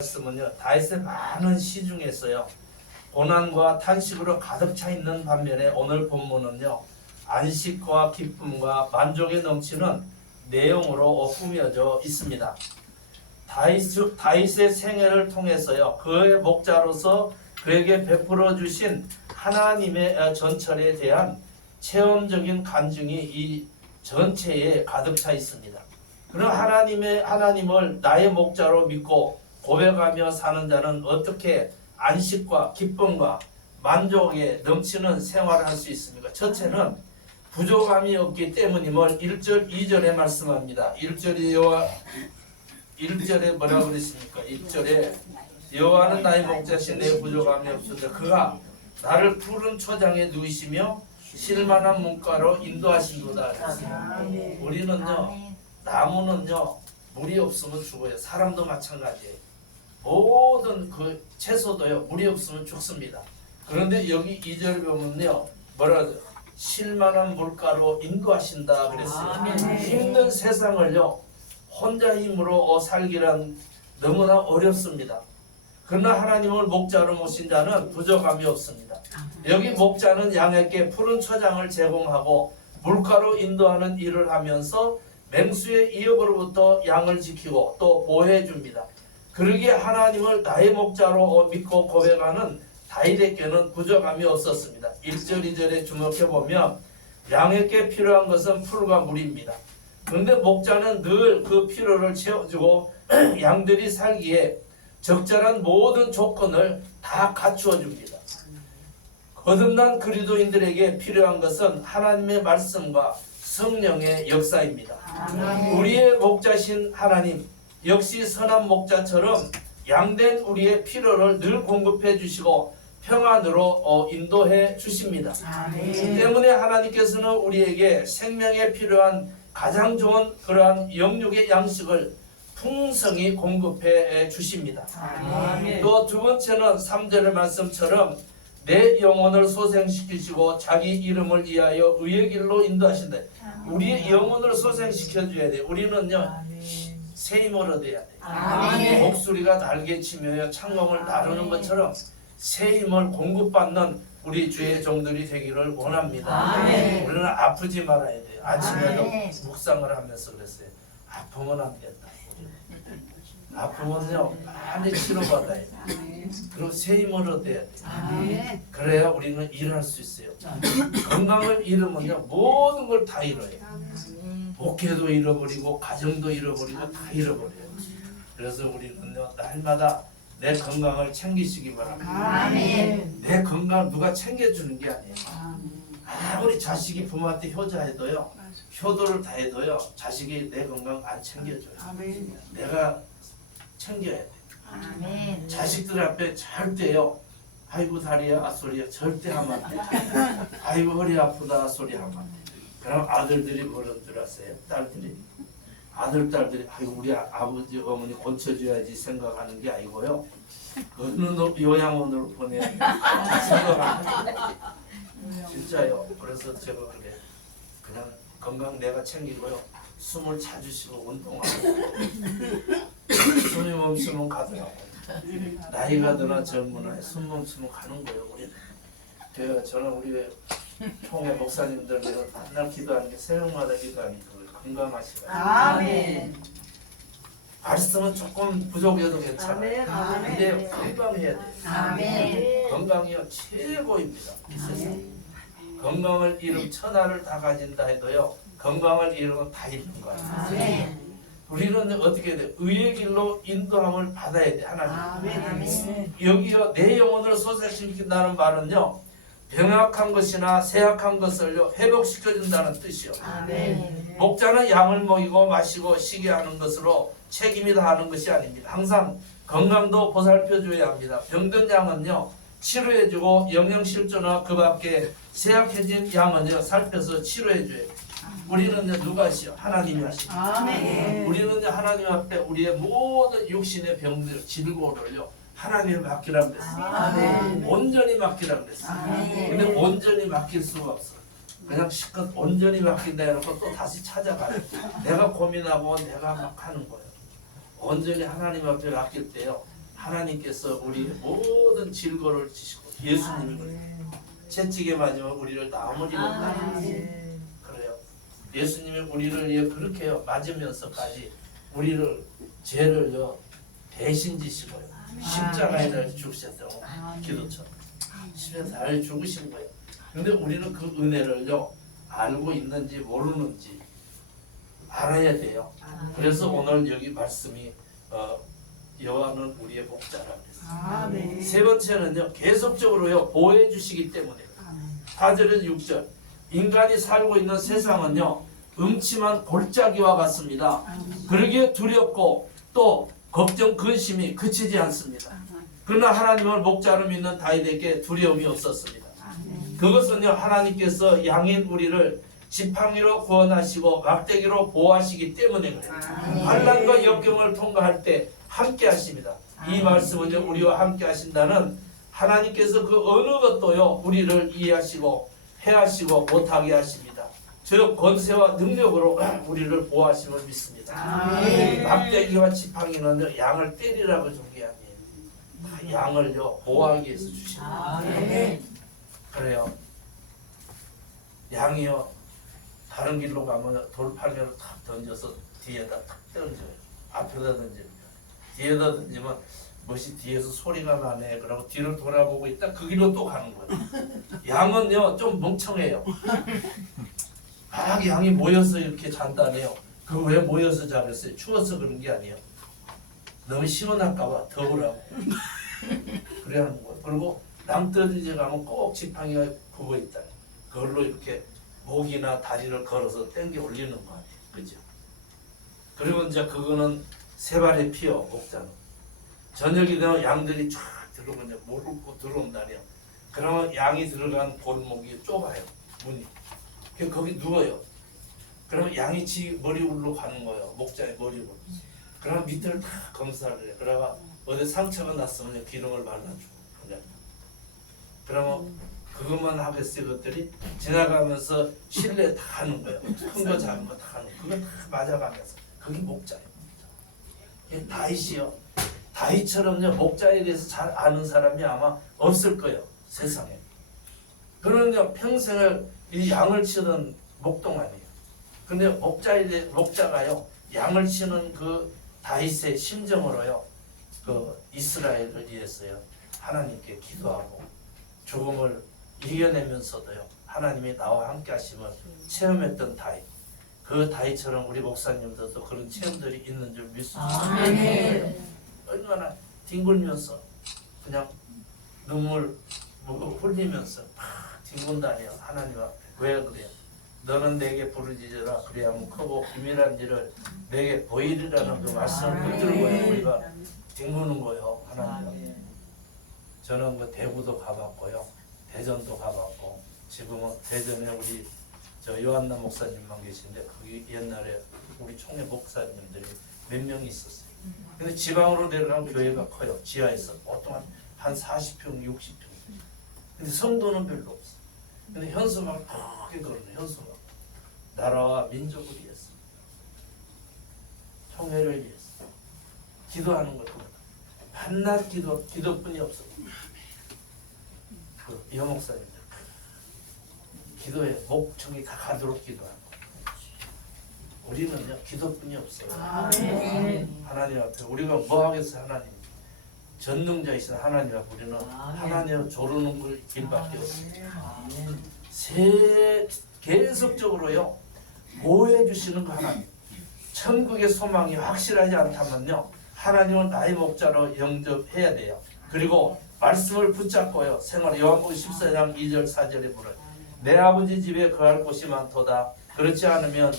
말씀은요 다윗의 많은 시 중에서요 고난과 탄식으로 가득 차 있는 반면에 오늘 본문은요 안식과 기쁨과 만족에 넘치는 내용으로 꾸며져 있습니다. 다윗, 다윗의 생애를 통해서요 그의 목자로서 그에게 베풀어 주신 하나님의 어, 전철에 대한 체험적인 간증이 이 전체에 가득 차 있습니다. 그럼 하나님의 하나님을 나의 목자로 믿고 고백하며 사는 자는 어떻게 안식과 기쁨과 만족에 넘치는 생활을 할 수 있습니까? 첫째는 부족함이 없기 때문임을 1절, 2절에 말씀합니다. 1절에 여호와 1절에 뭐라고 그랬습니까? 1절에 여호와는 나의 목자신 내 부족함이 없으되 그가 나를 푸른 초장에 누이시며 실만한 문가로 인도하신도다. 우리는요 나무는요 물이 없으면 죽어요. 사람도 마찬가지예요. 모든 그 채소도요 물이 없으면 죽습니다. 그런데 여기 2절 보면요 뭐라 그래요? 실만한 물가로 인도하신다 그랬어요. 아멘. 힘든 세상을요 혼자 힘으로 어, 살기란 너무나 어렵습니다. 그러나 하나님을 목자로 모신 자는 부족함이 없습니다. 여기 목자는 양에게 푸른 초장을 제공하고 물가로 인도하는 일을 하면서 맹수의 이역으로부터 양을 지키고 또 보호해 줍니다. 그러기에 하나님을 나의 목자로 믿고 고백하는 다윗에게는 부족함이 없었습니다. 1절 2절에 주목해 보면 양에게 필요한 것은 풀과 물입니다. 그런데 목자는 늘 그 필요를 채워주고 양들이 살기에 적절한 모든 조건을 다 갖추어 줍니다. 거듭난 그리도인들에게 필요한 것은 하나님의 말씀과 성령의 역사입니다. 우리의 목자신 하나님 역시 선한 목자처럼 양된 우리의 필요를 늘 공급해 주시고 평안으로 어, 인도해 주십니다. 때문에 하나님께서는 우리에게 생명에 필요한 가장 좋은 그러한 영육의 양식을 풍성히 공급해 주십니다. 또 두 번째는 3절의 말씀처럼 내 영혼을 소생시키시고 자기 이름을 위하여 의의 길로 인도하신다. 우리의 영혼을 소생시켜 줘야 돼. 우리는요 새 힘을 얻어야 돼. 아멘. 목소리가 날개 치며 창공을 나르는 것처럼 새 힘을 공급받는 우리 주의 종들이 되기를 원합니다. 아멘. 우리는 아프지 말아야 돼요. 아침에도 아멘. 묵상을 하면서 그랬어요. 아프면 안 된다. 아프면요 많이 치료받아야 돼. 그리고 새 힘을 얻어야 돼. 그래야 우리는 일할 수 있어요. 건강을 잃으면요 모든 걸 다 잃어요. 목회도 잃어버리고 가정도 잃어버리고 다 잃어버려요. 그래서 우리는요 날마다 내 건강을 챙기시기 바랍니다. 아멘. 내 건강 누가 챙겨주는 게 아니에요. 아무리 자식이 부모한테 효자해도요 효도를 다해도요 자식이 내 건강 안 챙겨줘요. 내가 챙겨야 돼. 아멘. 자식들 앞에 절대요. 아이고 다리야 아 소리야 절대 하면 안 돼. 아이고 허리 아프다 소리 하면 안 돼. 그럼 아들들이 아세요? 딸들이 아들 딸들이 아이고 우리 아- 아버지 어머니 고쳐줘야지 생각하는 게 아니고요. 어느 놈 요양원으로 보내야 돼. 생각하는 거 진짜요. 그래서 제가 그래 그냥 건강 내가 챙기고요. 숨을 자주 쉬고 운동하고 숨이 멈추면 가더라고. 나이가 드나 젊으나 숨 멈추면 가는 거예요. 우리는. 그 저는 우리 총회 목사님들 내가 맨날 기도하는 게 새벽마다 기도하는 그 건강하시라. 아멘. 말씀은 조금 부족해도 괜찮아요. 아멘, 아멘. 근데 건강해야 돼. 아멘. 건강이요 최고입니다. 이 세상. 건강을 잃으면 천하를 다 가진다 해도요. 건강을 잃으면 다 잃는 거예요. 아멘. 우리는 어떻게 돼? 의의 길로 인도함을 받아야 돼 하나님. 아멘. 여기요 내 영혼을 소생시킨다는 말은요 병약한 것이나 쇠약한 것을요 회복시켜 준다는 뜻이요. 아멘. 목자는 양을 먹이고 마시고 쉬게 하는 것으로 책임이 다하는 것이 아닙니다. 항상 건강도 보살펴 줘야 합니다. 병든 양은요 치료해주고 영양실조나 그 밖에 쇠약해진 양은요 살펴서 치료해줘야 돼요. 우리는요 누가 하시오? 하나님이 하시오. 아멘. 우리는 하나님 앞에 우리의 모든 육신의 병들, 질고를요 하나님에 맡기라 그랬어요. 아멘. 온전히 맡기라 그랬어요. 아멘. 근데 온전히 맡길 수가 없어. 그냥 실컷 온전히 맡긴다 해놓고 또 다시 찾아가요. 내가 고민하고 내가 막 하는 거예요. 온전히 하나님 앞에 맡길 때요. 하나님께서 우리의 모든 질거를 지시고 예수님이 그래요. 채찍에 맞으면 우리를 나무리 못다 아멘. 그래요. 예수님이 우리를 그렇게 맞으면서까지 우리를 죄를요 대신 지시고요 십자가에 달 죽으셨다고 기도처럼 달 죽으신 거예요. 근데 우리는 그 은혜를요 알고 있는지 모르는지 알아야 돼요. 그래서 오늘 여기 말씀이 어, 여호와는 우리의 목자라 그랬어요. 아멘. 세 번째는요 계속적으로요 보호해 주시기 때문에 4절에서 6절 인간이 살고 있는 세상은요 음침한 골짜기와 같습니다. 그러기에 두렵고 또 걱정 근심이 그치지 않습니다. 그러나 하나님을 목자로 믿는 다윗에게 두려움이 없었습니다. 그것은요 하나님께서 양인 우리를 지팡이로 구원하시고 막대기로 보호하시기 때문에 그래요. 환란과 역경을 통과할 때 함께 하십니다. 이 말씀은요 우리와 함께 하신다는 하나님께서 그 어느 것도요 우리를 이해하시고 해하시고 못하게 하십니다. 즉 권세와 능력으로 우리를 보호하심을 믿습니다. 아멘. 막대기와 지팡이는 양을 때리라고 준 게 아니에요. 양을요 보호하기 위해서 주신 거예요. 아멘. 그래요. 양이요 다른 길로 가면 돌팔매로 탁 던져서 뒤에다 탁 던져요. 앞에다 던집니다. 뒤에다 던지면 멋이 뒤에서 소리가 나네. 그러고 뒤를 돌아보고 있다 그 길로 또 가는 거예요. 양은요 좀 멍청해요. 막 양이 모여서 이렇게 잔다네요. 그 왜 모여서 자겠어요? 추워서 그런 게 아니에요. 너무 시원할까봐 더우라고. 그래 하는 거예요. 그리고 남떨어지게 가면 꼭 지팡이가 그거 있다. 그걸로 이렇게 목이나 다리를 걸어서 당겨 올리는 거 아니에요. 그죠? 그리고 이제 그거는 세 발의 피요, 목자는. 저녁이 되면 양들이 쫙 들어오면 이제 모르고 들어온다네요. 그러면 양이 들어간 골목이 좁아요. 문이. 거기 누워요. 그러면 양이 지 머리 위로 가는 거예요. 목자의 머리 위로. 그러면 밑을 다 검사를 해요. 그러다가 어디 상처가 났으면 기름을 발라주고. 그냥. 그러면 그것만 하겠어요. 그것들이 지나가면서 실내 다 하는 거예요. 큰 거 작은 거 다 하는 거. 그거 다 맞아가면서. 그게 목자예요. 이게 다윗이요. 다윗처럼요 목자에 대해서 잘 아는 사람이 아마 없을 거예요. 세상에. 그러는요 평생을 이 양을 치던 목동아니에요. 근데 목자에 대해 목자가요 양을 치는 그 다윗의 심정으로요. 그 이스라엘을 위해서요. 하나님께 기도하고 죽음을 이겨내면서도요. 하나님이 나와 함께 하심을 체험했던 다윗. 그 다윗처럼 우리 목사님들도 그런 체험들이 있는 줄 믿습니다. 아멘. 얼마나 뒹굴면서 그냥 눈물 뭐 흘리면서 막 뒹군다네요. 하나님 앞에. 왜 그래요? 너는 내게 부르짖으라 그래야면 크고 기밀한 일을 내게 보이리라는 그 말씀을 붙들고 우리가 뒹구는 거예요 하나님 앞에 저는 그 대구도 가봤고요 대전도 가봤고 지금은 대전에 우리 저 요한나 목사님만 계신데 거기 옛날에 우리 총회 목사님들이 몇 명이 있었어요. 근데 지방으로 내려가면 교회가 커요. 지하에서 보통 한, 한 40평, 60평. 근데 성도는 별로 없어. 근데 현수막 크게 걸어요. 현수막. 나라와 민족을 위해서. 총회를 위해서. 기도하는 거예요. 한낮 기도, 기도뿐이 없어. 그 여목사님들. 기도에 목청이 다 가도록 기도하고. 우리는요, 기도뿐이 없어요. 아멘. 하나님 앞에 우리가 뭐 하겠어 하나님 전능자이신 하나님 앞에 우리는 하나님 조르는 걸 길밖에 없습니다 세 계속적으로요 보호해 주시는 거 하나님. 천국의 소망이 확실하지 않다면요 하나님은 나의 목자로 영접해야 돼요. 그리고 말씀을 붙잡고요 생활 요한복음 14장 2절 4절에 보면 내 아버지 집에 거할 곳이 많도다. 그렇지 않으면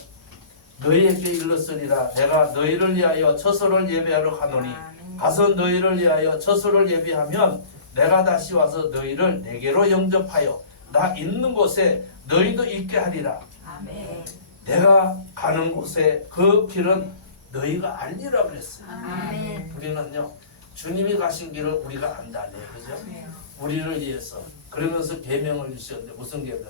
너희에게 일렀으리라. 내가 너희를 위하여 처소를 예배하러 가노니 가서 너희를 위하여 처소를 예배하면 내가 다시 와서 너희를 내게로 영접하여 나 있는 곳에 너희도 있게 하리라. 아멘. 내가 가는 곳에 그 길은 너희가 알리라 그랬어요. 아멘. 우리는요 주님이 가신 길을 우리가 안다네요 그죠 우리를 위해서. 그러면서 계명을 주셨는데 무슨 계명?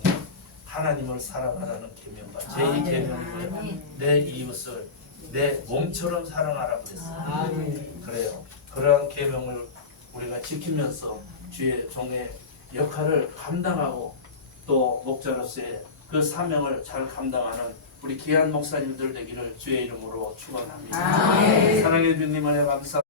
하나님을 사랑하라는 계명과 제2 계명이고요. 내 이웃을 내 몸처럼 사랑하라고 그랬어요. 아멘. 그래요. 그러한 계명을 우리가 지키면서 주의 종의 역할을 감당하고 또 목자로서의 그 사명을 잘 감당하는 우리 귀한 목사님들 되기를 주의 이름으로 축원합니다. 아멘. 사랑해 주님 은혜 감사.